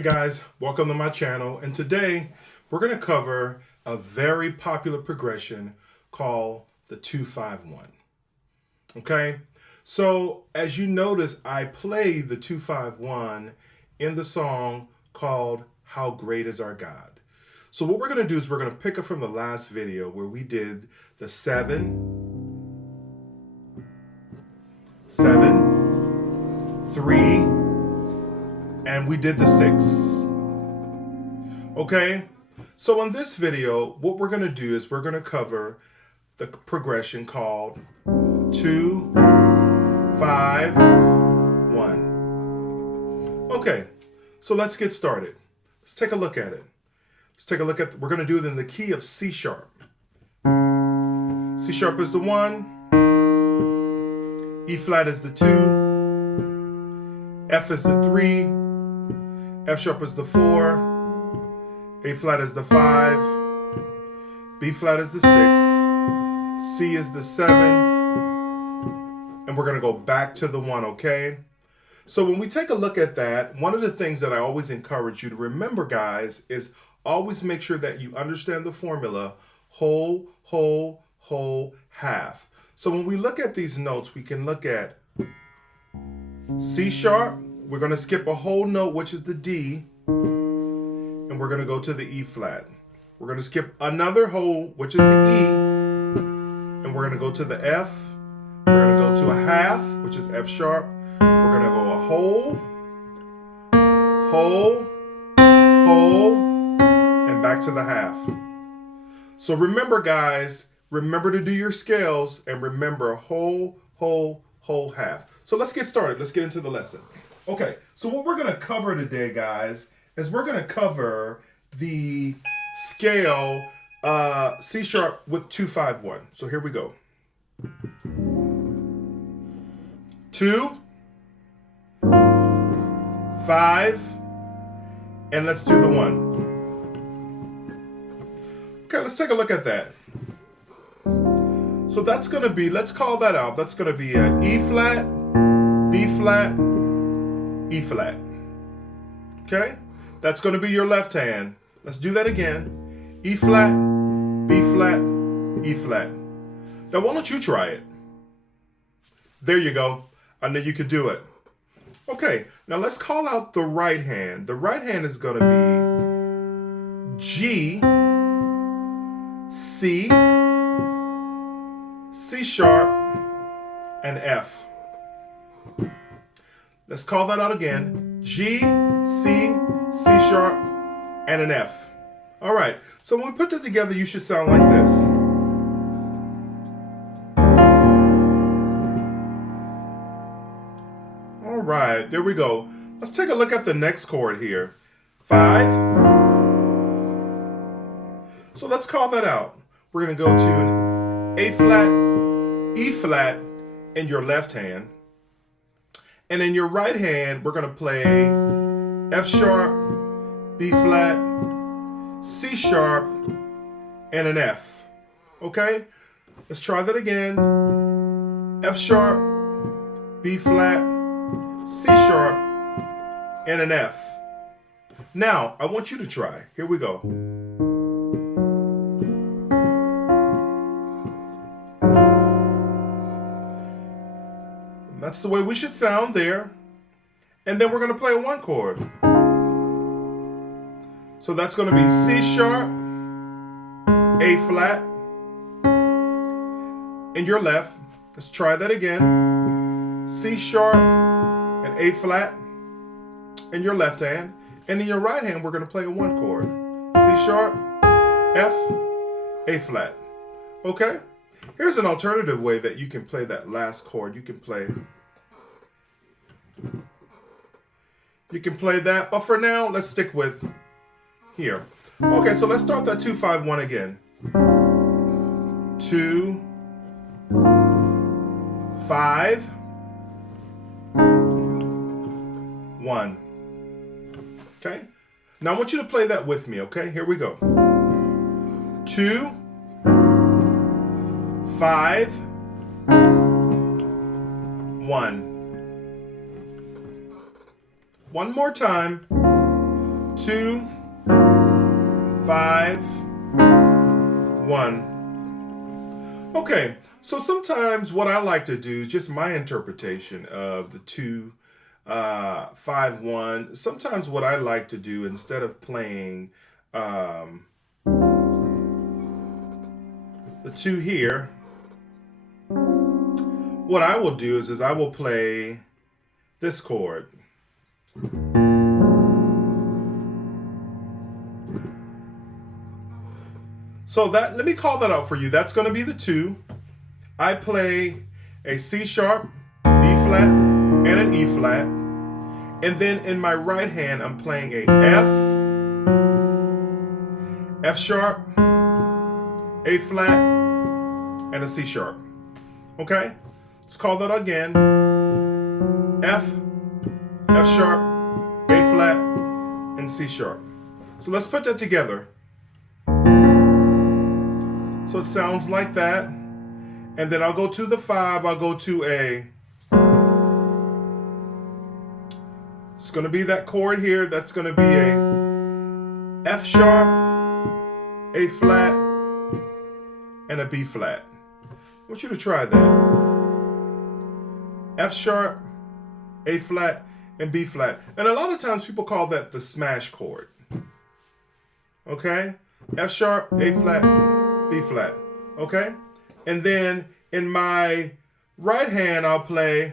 Hey guys, welcome to my channel, and today we're going to cover a very popular progression called the 2-5-1. Okay, so as you notice, I play the 2-5-1 in the song called How Great Is Our God. So what we're going to do is we're going to pick up from the last video where we did the 7, 7, 3, and we did the 6. Okay, so in this video, what we're going to do is we're going to cover the progression called 2, 5, 1. Okay, so let's get started. Let's take a look at it. Let's take a look at, we're going to do it in the key of C sharp. C sharp is the 1, E flat is the 2, F is the 3, F sharp is the 4, A flat is the 5, B flat is the 6, C is the 7, and we're going to go back to the 1, okay? So when we take a look at that, one of the things that I always encourage you to remember, guys, is always make sure that you understand the formula whole, whole, whole, half. So when we look at these notes, we can look at C sharp. We're going to skip a whole note, which is the D, and we're going to go to the E flat. We're going to skip another whole, which is the E, and we're going to go to the F. We're going to go to a half, which is F sharp. We're going to go a whole, whole, whole, and back to the half. So remember, guys, remember to do your scales, and remember whole, whole, whole, half. So let's get started. Let's get into the lesson. Okay, so what we're going to cover today, guys, is we're going to cover the scale C sharp with 2-5-1. So here we go. 2, 5, and let's do the 1. Okay, let's take a look at that. So that's going to be, let's call that out. That's going to be a E flat, B flat, E flat. Okay? That's going to be your left hand. Let's do that again. E flat, B flat, E flat. Now why don't you try it? There you go. I know you could do it. Okay, now let's call out the right hand. The right hand is going to be G, C, C sharp, and F. Let's call that out again. G, C, C sharp, and an F. All right, so when we put that together, you should sound like this. All right, there we go. Let's take a look at the next chord here. 5. So let's call that out. We're going to go to an A flat, E flat in your left hand. And in your right hand, we're going to play F sharp, B flat, C sharp, and an F. Okay? Let's try that again. F sharp, B flat, C sharp, and an F. Now, I want you to try. Here we go. That's the way we should sound there. And then we're going to play a 1 chord. So that's going to be C sharp, A flat, in your left. Let's try that again. C sharp and A flat in your left hand. And in your right hand, we're going to play a 1 chord. C sharp, F, A flat. Okay? Here's an alternative way that you can play that last chord. You can play that, but for now, let's stick with here. Okay, so let's start that 2-5-1 again. 2, 5, 1. Okay? Now I want you to play that with me, okay? Here we go. 2, 5, 1. One more time. 2, 5, 1. Okay, so sometimes what I like to do, just my interpretation of the 2, 5, 1. Sometimes what I like to do, instead of playing the 2 here, what I will do is I will play this chord. So that, let me call that out for you. That's going to be the 2. I play a C sharp, B flat, and an E flat. And then in my right hand, I'm playing a F sharp, A flat, and a C sharp. Okay? Let's call that again. F sharp, A flat, and C sharp. So let's put that together. So it sounds like that. And then I'll go to the 5, I'll go to a, it's going to be that chord here, that's going to be a F sharp, A flat, and a B flat. I want you to try that. F sharp, A flat, and B flat. And a lot of times people call that the smash chord. Okay? F sharp, A flat, B flat. Okay? And then in my right hand, I'll play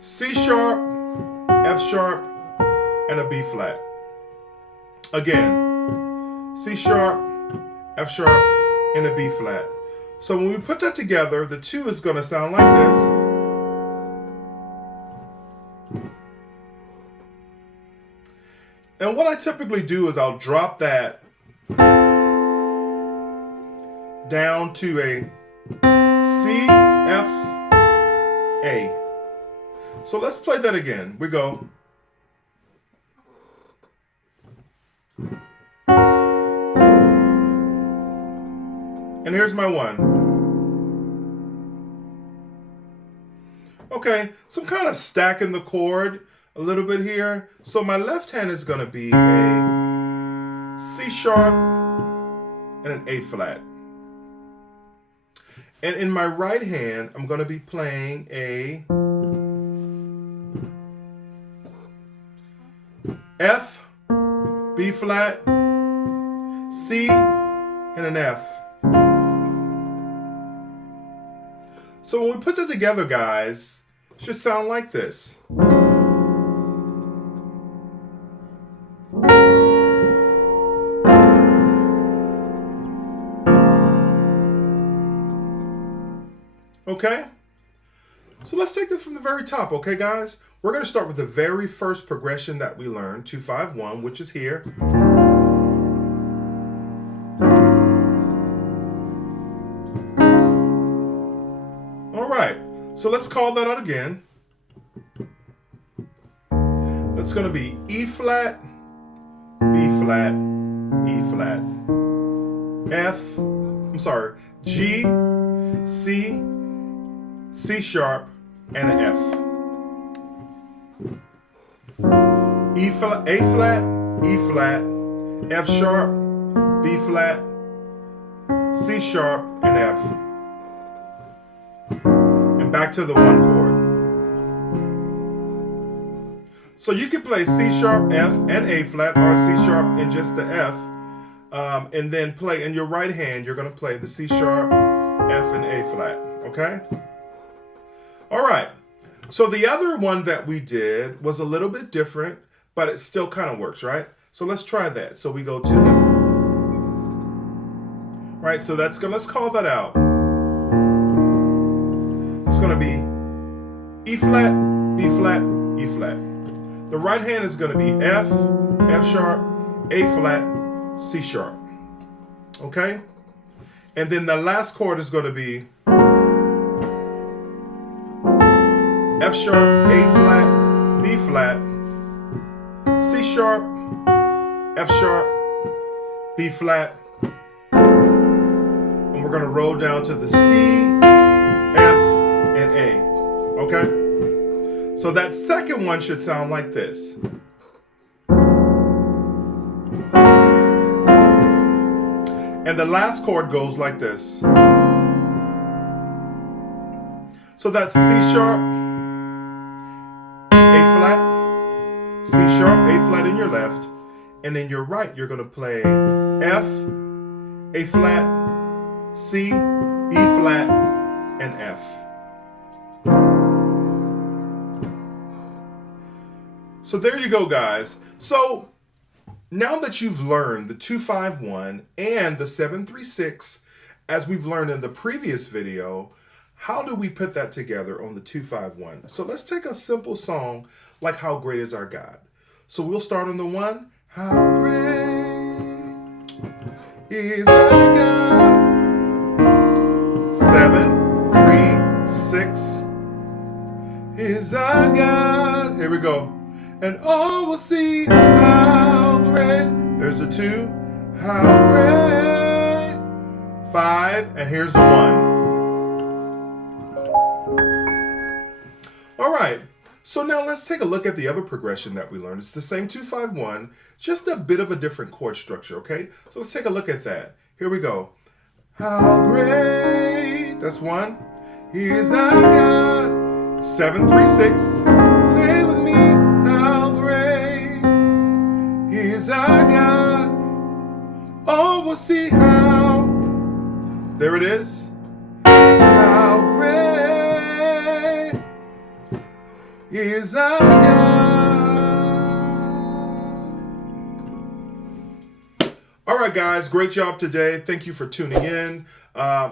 C sharp, F sharp, and a B flat. Again, C sharp, F sharp, and a B flat. So when we put that together, the 2 is going to sound like this. And what I typically do is I'll drop that down to a C, F, A. So let's play that again. We go. And here's my 1. Okay, so I'm kind of stacking the chord a little bit here. So my left hand is going to be a C sharp and an A flat. And in my right hand, I'm going to be playing a F, B flat, C, and an F. So when we put that together, guys, it should sound like this. Okay? So let's take this from the very top, okay, guys? We're going to start with the very first progression that we learned, 2, 5, 1, which is here. All right, so let's call that out again. That's going to be E flat, B flat, E flat, G, C, C sharp, and an F. E flat, A flat, E flat, F sharp, B flat, C sharp, and F. And back to the 1 chord. So you can play C sharp, F, and A flat, or C sharp and just the F. And then play in your right hand, you're going to play the C sharp, F, and A flat. Okay? All right. So the other one that we did was a little bit different, but it still kind of works, right? So let's try that. So we go to the, right? So that's gonna, let's call that out. It's gonna be E flat, B flat, E flat. The right hand is gonna be F, F sharp, A flat, C sharp. Okay? And then the last chord is gonna be F sharp, A flat, B flat, C sharp, F sharp, B flat, and we're going to roll down to the C, F, and A. Okay? So that second one should sound like this. And the last chord goes like this. So that's C sharp, A flat, C sharp, A flat in your left, and in your right you're going to play F, A flat, C, E flat, and F. So there you go, guys. So now that you've learned the 251 and the 736, as we've learned in the previous video, how do we put that together on the 251? So let's take a simple song like How Great Is Our God. So we'll start on the 1. How great is our God. 7, 3, 6 is our God. Here we go. And all will see how great. There's the 2. How great. 5, and here's the 1. All right, so now let's take a look at the other progression that we learned. It's the same 251, just a bit of a different chord structure, okay? So let's take a look at that. Here we go. How great, that's 1. Is our God. 7, 3, 6. Say it with me. How great is our God. Oh, we'll see how. There it is. How great is our God. All right, guys, great job today. Thank you for tuning in.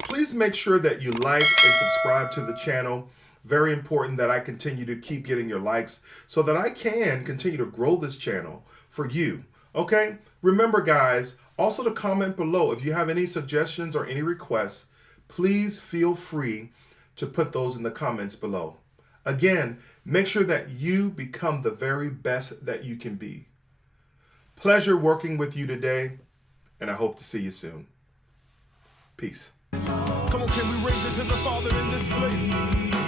Please make sure that you like and subscribe to the channel. Very important that I continue to keep getting your likes so that I can continue to grow this channel for you. Okay? Remember, guys, also to comment below if you have any suggestions or any requests. Please feel free to put those in the comments below. Again, make sure that you become the very best that you can be. Pleasure working with you today, and I hope to see you soon. Peace. Come on, can we raise it to the Father in this place?